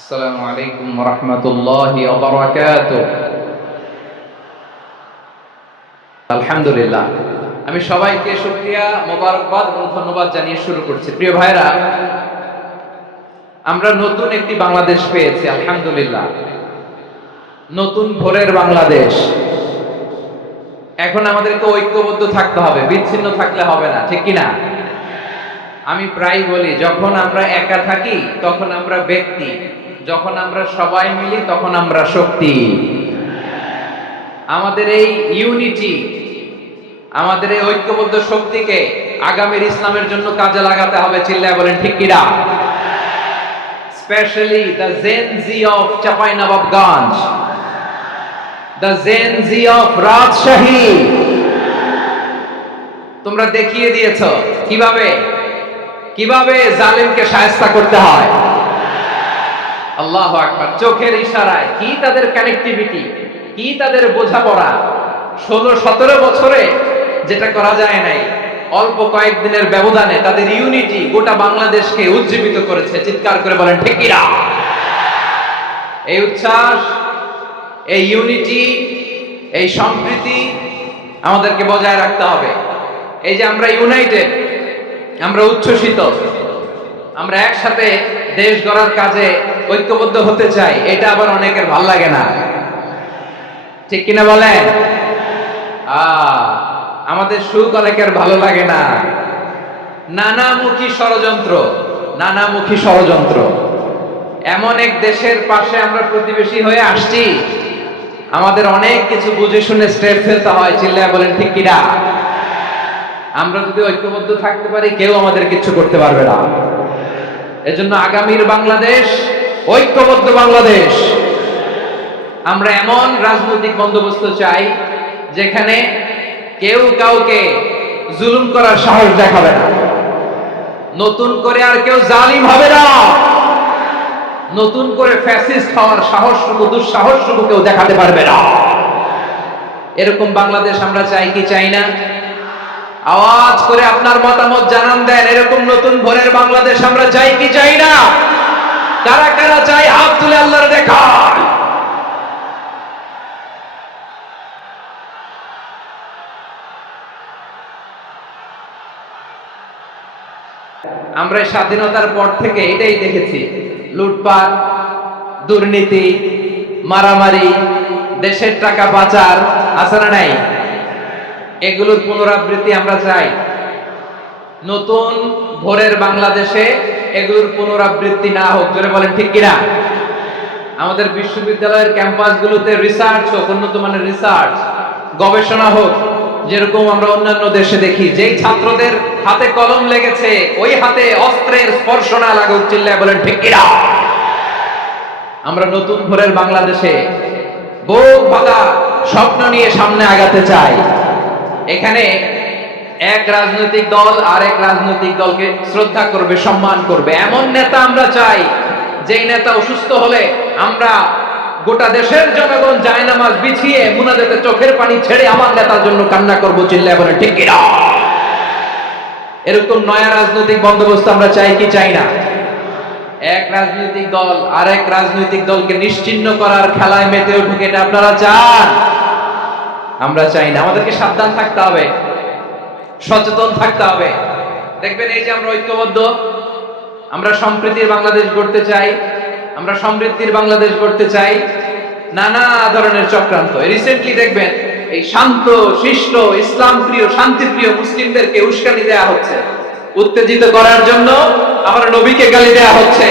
আসসালামু আলাইকুম ওয়া রাহমাতুল্লাহি ওয়া বারাকাতুহু। আলহামদুলিল্লাহ, আমি সবাইকে শুকরিয়া, মোবারকবাদ এবং ধন্যবাদ জানিয়ে শুরু করছি। প্রিয় ভাইরা, আমরা নতুন একটি বাংলাদেশ পেয়েছি আলহামদুলিল্লাহ। নতুন ভোরের বাংলাদেশ। এখন আমাদেরকে ঐক্যবদ্ধ থাকতে হবে, বিচ্ছিন্ন থাকলে হবে না, ঠিক কি না? আমি প্রায় বলি, যখন আমরা একা থাকি তখন আমরা ব্যক্তি, যখন আমরা সবাই মিলি তখন আমরা শক্তি। আমাদের এই ইউনিটি, আমাদের এই ঐক্যবদ্ধ শক্তিকে আগামীর ইসলামের জন্য কাজে লাগাতে হবে। চিল্লায় বলেন ঠিক কিনা? Specially the Gen Z of Chapainawabganj, the Gen Z of Rajshahi. তোমরা দেখিয়ে দিয়েছ কিভাবে জালিমকে শায়েস্তা করতে হয়। আল্লাহু আকবার। চোখের ইশারায় কি তাদের কানেক্টিভিটি, কি তাদের বোঝাপড়া। 16-17 বছরে যেটা করা যায় নাই, অল্প কয়েকদিনের ব্যবধানে তাদের ইউনিটি গোটা বাংলাদেশকে উজ্জীবিত করেছে। চিৎকার করে বলেন ঠিক কিনা? এই উচ্ছ্বাস, এই ইউনিটি, এই সম্প্রীতি আমাদেরকে বজায় রাখতে হবে। এই যে আমরা ইউনাইটেড, আমরা উচ্ছ্বসিত, আমরা একসাথে দেশ গড়ার কাজে ঐক্যবদ্ধ হতে চাই, এটা আবার অনেকের ভাল লাগে না, ঠিক কিনা বলেন? আমাদের সুখ অনেকের ভালো লাগে না। নানামুখী ষড়যন্ত্র। এমন এক দেশের পাশে আমরা প্রতিবেশী হয়ে আসছি, আমাদের অনেক কিছু বুঝে শুনে স্টেপ ফেলতে হয়। চিল্লায় বলেন ঠিক কিনা? আমরা যদি ঐক্যবদ্ধ থাকতে পারি, কেউ আমাদের কিছু করতে পারবে না। এজন্য আগামীর বাংলাদেশ ঐক্যবদ্ধ বাংলাদেশ। আমরা এমন রাজনৈতিক বন্দোবস্ত চাই যেখানে কেউ কাউকে জুলুম করার সাহস দেখাবে না। নতুন করে আর কেউ জালিম হবে না। নতুন করে ফ্যাসিস্ট হওয়ার সাহসটুকু, দুঃসাহসটুকু কেউ দেখাতে পারবে না। এরকম বাংলাদেশ আমরা চাই কি চাই না? আওয়াজ করে আপনার মতামত জানান দেন। এরকম নতুন ভোরের বাংলাদেশ আমরা চাই কি চাই না? কারা কারা চাই হাত তুলে আল্লাহর দেখান। আমরা স্বাধীনতার পর থেকে এটাই দেখেছি, লুটপাট, দুর্নীতি, মারামারি, দেশের টাকা পাচার, আছে না নাই? এগুলোর পুনরাবৃত্তি আমরা চাই। নতুন ভোরের বাংলাদেশে এগুলোর পুনরাবৃত্তি না হোক। জোরে বলেন ঠিক কিনা? আমাদের বিশ্ববিদ্যালয়ের ক্যাম্পাসগুলোতে রিসার্চ হোক, উন্নত মানের রিসার্চ, গবেষণা হোক। যেরকম আমরা অন্যান্য দেশে দেখি, যেই ছাত্রদের হাতে কলম লেগেছে ওই হাতে অস্ত্রের স্পর্শ না লাগুক। চিল্লায় বলেন ঠিক কিনা? আমরা নতুন ভোরের বাংলাদেশে বুক বাঁধা স্বপ্ন নিয়ে সামনে আগাতে চাই। এখানে এক রাজনৈতিক দল আরেক রাজনৈতিক দলকে শ্রদ্ধা করবে, সম্মান করবে, এমন নেতা আমরা চাই যেই নেতা অসুস্থ হলে আমরা গোটা দেশের জনগণ জায়নামাজ বিছিয়ে মুনাজাতে চোখের পানি ছেড়ে আমার নেতার জন্য কান্না করবো। চিল্লায় বলেন ঠিক কিনা? এরকম নয়া রাজনৈতিক বন্দোবস্ত আমরা চাই কি চাই না? এক রাজনৈতিক দল আরেক রাজনৈতিক দলকে নিশ্চিহ্ন করার খেলায় মেতে উঠুক, এটা আপনারা চান? আমরা চাই না। আমাদেরকে সাবধান থাকতে হবে, সচেতন থাকতে হবে। দেখবেন, এই যে আমরা ঐক্যবদ্ধ, আমরা সম্প্রীতির বাংলাদেশ গড়তে চাই, আমরা সমৃদ্ধির বাংলাদেশ গড়তে চাই। নানা ধরনের চক্রান্ত। রিসেন্টলি দেখবেন, এই শান্ত শিষ্ট ইসলাম প্রিয় শান্তিপ্রিয় মুসলিমদেরকে উস্কানি দেয়া হচ্ছে, উত্তেজিত করার জন্য আমার নবীকে গালি দেয়া হচ্ছে।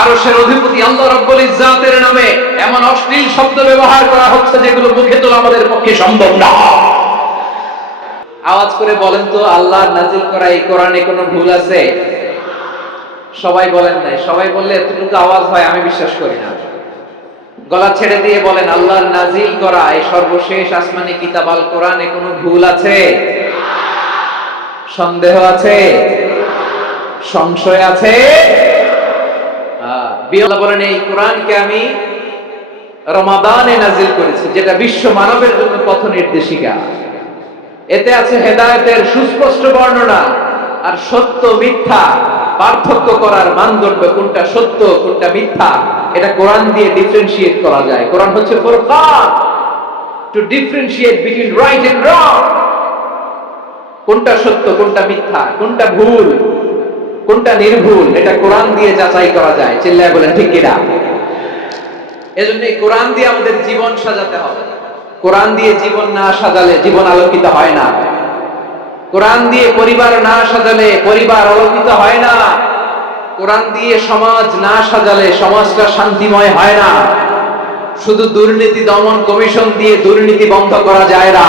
আরশের অধিপতি আল্লাহ রাব্বুল ইজ্জাতের নামে এমন অশ্লীল শব্দ ব্যবহার করা হচ্ছে যেগুলো মুখে তোলা আমাদের পক্ষে সম্ভব না। আওয়াজ করে বলেন তো, আল্লাহর নাজিল করা এই কোরআনে কোনো ভুল আছে? সবাই বলেন নাই। সবাই বললে এতটুকু আওয়াজ হয় আমি বিশ্বাস করি না। গলা ছেড়ে দিয়ে বলেন, আল্লাহর নাজিল করা এই সর্বশেষ আসমানি কিতাব আল কোরআনে কোনো ভুল আছে? সন্দেহ আছে? সংশয় আছে? আল্লাহ বলেন, এই কোরআনকে আমি রমাদানে নাজিল করেছি, যেটা বিশ্ব মানবের জন্য পথ নির্দেশিকা। এতে আছে হেদায়েতের সুস্পষ্ট বর্ণনা আর সত্য মিথ্যা পার্থক্য করার মানদণ্ড, কোনটা সত্য কোনটা মিথ্যা, এটা কোরআন দিয়ে ডিফারেন্সিয়েট করা যায়। কোরআন হচ্ছে Furqan, to differentiate between right and wrong. কোনটা সত্য কোনটা মিথ্যা, কোনটা ভুল কোনটা নির্ভুল, এটা কোরআন দিয়ে যাচাই করা যায়। চিল্লায় বলেন ঠিক কিনা? এজন্য কোরআন দিয়ে আমাদের জীবন সাজাতে হবে। কোরআন দিয়ে জীবন না সাজালে জীবন আলোকিত হয় না। কোরআন দিয়ে পরিবার না সাজালে পরিবার আলোকিত হয় না। কোরআন দিয়ে সমাজ না সাজালে সমাজটা শান্তিময় হয় না। শুধু দুর্নীতি দমন কমিশন দিয়ে দুর্নীতি বন্ধ করা যায় না।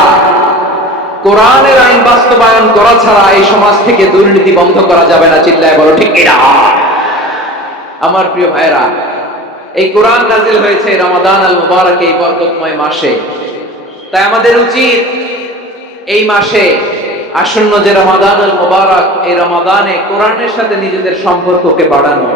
কোরআনের আইন বাস্তবায়ন করা ছাড়া এই সমাজ থেকে দুর্নীতি বন্ধ করা যাবে না। চিল্লায় বলো ঠিক কিনা? আমার প্রিয় ভাইরা, এই কোরআন নাজিল হয়েছে রমাদান আল মুবারক, এই বরকতময় মাসে। তাই আমাদের উচিত এই মাসে আসন্ন যে রমাদান আল মুবারক, এই রমাদানে কোরআনের সাথে নিজেদের সম্পর্ককে বাড়ানো।